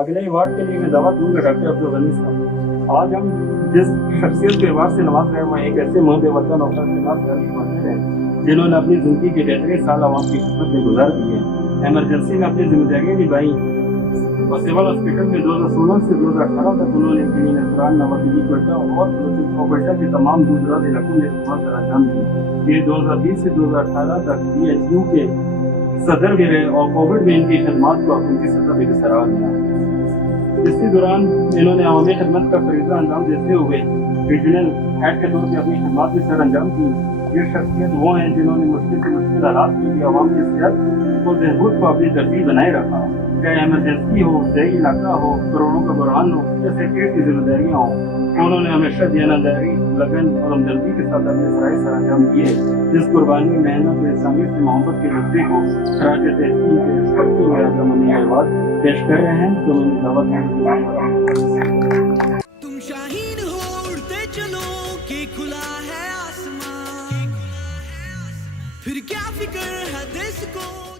اگلے ایوارڈ کے لیے میں دعوت دوں گا ڈاکٹر عبد الغنی صاحب. آج ہم جس شخصیت کے ایوارڈ سے نواز رہے ہیں ایک ایسے محب وطن اور ہیں جنہوں نے اپنی زندگی کے بہترین سال عوام کی خدمت میں گزار دیے ہیں. ایمرجنسی میں اپنی ذمہ داریاں نبھائیں اور سول ہاسپٹل میں 2016 سے 2018 تک انہوں نے کلین اسران نوابی کوئٹہ اور کوئٹہ کے تمام دور دراز علاقوں میں خدمات سر انجام دی. یہ 2020 سے 2018 تک DHU کے صدر بھی رہے اور کووڈ میں ان کی خدمات کو حکومتی سطح پہ بھی سراہا گیا. اسی دوران انہوں نے عوامی خدمت کا فریضہ انجام دیتے ہوئے ریجنل ہیڈ کے طور پہ اپنی خدمات بھی سر انجام دی. یہ شخصیت وہ ہیں جنہوں نے مشکل سے مشکل حالات میں بھی عوام کی صحت اور بہبود کو اپنی ترتیب بنائے رکھا. چاہے ایمرجنسی ہو، دیہی علاقہ ہو، کروڑوں کا بحران ہو یا سیکریٹ کی ذمہ داریاں ہوں، انہوں نے ہمیشہ دیانتداری، لگن اور ہمدردی کے ساتھ اپنے فرائض سر انجام دیے. جس قربانی، محنت اور انسانیت سے محبت کے جذبے کو خراج تحسین پیش کرتے ہوئے آج ہم انہیں ایوارڈ پیش کر رہے ہیں. تو انہیں دعوت تم شاہین ہو اڑتے چلو کہ کھلا ہے آسمان، پھر کیا فکر ہے دیس کو.